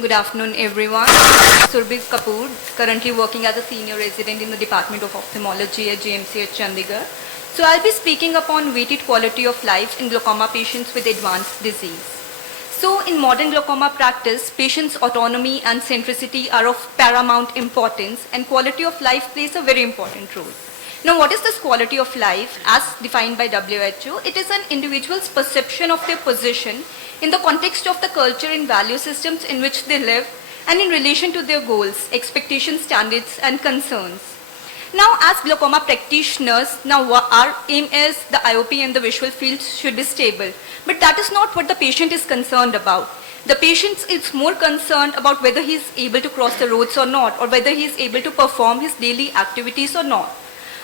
Good afternoon, everyone. Surbhi Kapoor, currently working as a senior resident in the Department of Ophthalmology at JMCH Chandigarh. So I'll be speaking upon weighted quality of life in glaucoma patients with advanced disease. So in modern glaucoma practice, patients' autonomy and centricity are of paramount importance, and quality of life plays a very important role. Now, what is this quality of life as defined by WHO? It is an individual's perception of their position in the context of the culture and value systems in which they live and in relation to their goals, expectations, standards, and concerns. Now, as glaucoma practitioners, our aim is the IOP and the visual fields should be stable. But that is not what the patient is concerned about. The patient is more concerned about whether he is able to cross the roads or not, or whether he is able to perform his daily activities or not.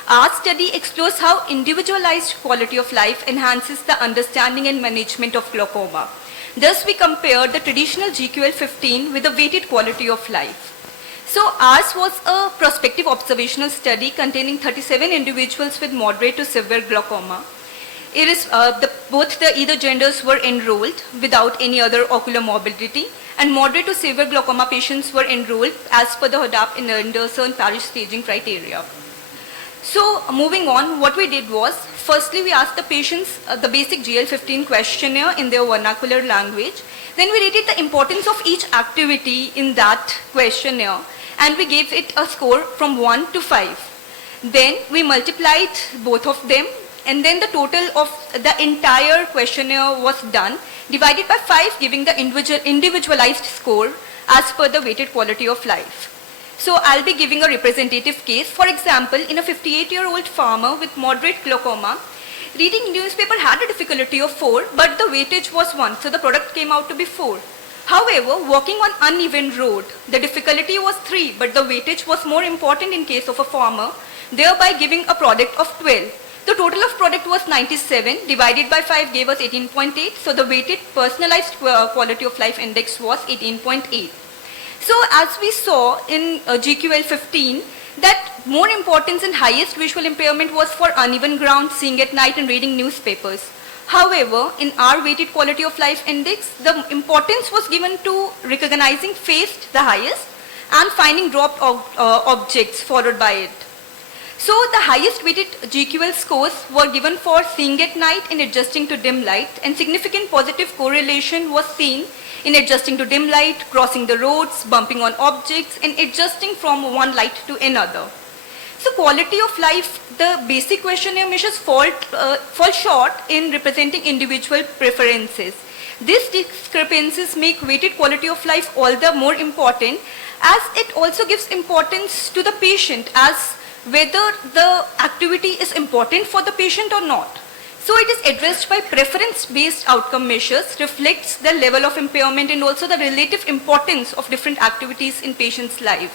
Our study explores how individualized quality of life enhances the understanding and management of glaucoma. Thus, we compare the traditional GQL-15 with the weighted quality of life. So, ours was a prospective observational study containing 37 individuals with moderate to severe glaucoma. Both the either genders were enrolled without any other ocular morbidity, and moderate to severe glaucoma patients were enrolled as per the HODAP in Anderson Parish staging criteria. So, moving on, what we did was, firstly, we asked the patients the basic GL-15 questionnaire in their vernacular language. Then we rated the importance of each activity in that questionnaire, and we gave it a score from 1 to 5. Then we multiplied both of them, and then the total of the entire questionnaire was done, divided by 5, giving the individualized score as per the weighted quality of life. So I'll be giving a representative case. For example, in a 58-year-old farmer with moderate glaucoma, reading newspaper had a difficulty of 4, but the weightage was 1, so the product came out to be 4. However, walking on uneven road, the difficulty was 3, but the weightage was more important in case of a farmer, thereby giving a product of 12. The total of product was 97, divided by 5 gave us 18.8, so the weighted personalized quality of life index was 18.8. So as we saw in GQL-15, that more importance and highest visual impairment was for uneven ground, seeing at night and reading newspapers. However, in our weighted quality of life index, the importance was given to recognizing faced the highest and finding dropped objects followed by it. So the highest weighted GQL scores were given for seeing at night and adjusting to dim light, and significant positive correlation was seen in adjusting to dim light, crossing the roads, bumping on objects, and adjusting from one light to another. So quality of life, the basic questionnaire measures fall short in representing individual preferences. These discrepancies make weighted quality of life all the more important, as it also gives importance to the patient as whether the activity is important for the patient or not. So it is addressed by preference-based outcome measures, reflects the level of impairment and also the relative importance of different activities in patient's life.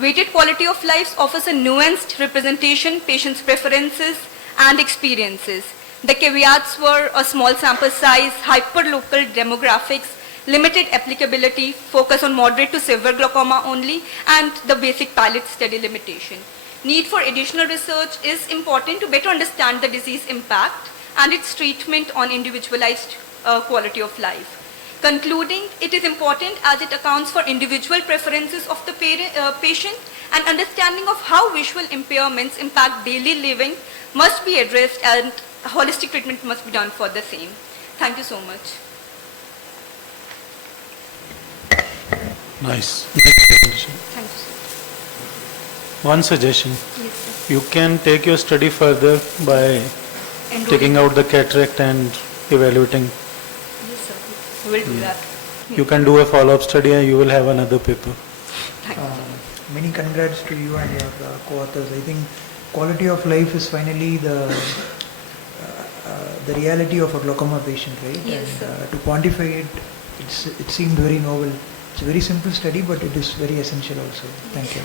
Weighted quality of life offers a nuanced representation, patient's preferences and experiences. The caveats were a small sample size, hyperlocal demographics, limited applicability, focus on moderate to severe glaucoma only, and the basic pilot study limitation. Need for additional research is important to better understand the disease impact and its treatment on individualized quality of life. Concluding, it is important as it accounts for individual preferences of the patient, and understanding of how visual impairments impact daily living must be addressed, and holistic treatment must be done for the same. Thank you so much. Nice. Thank you, sir. One suggestion. Yes, sir. You can take your study further by taking out the cataract and evaluating. Yes, sir. We will do that. You can do a follow-up study and you will have another paper. Thank you. Many congrats to you and your co-authors. I think quality of life is finally the reality of a glaucoma patient, right? Yes, and sir. To quantify it, it seemed very novel. It's a very simple study, but it is very essential also. Thank you.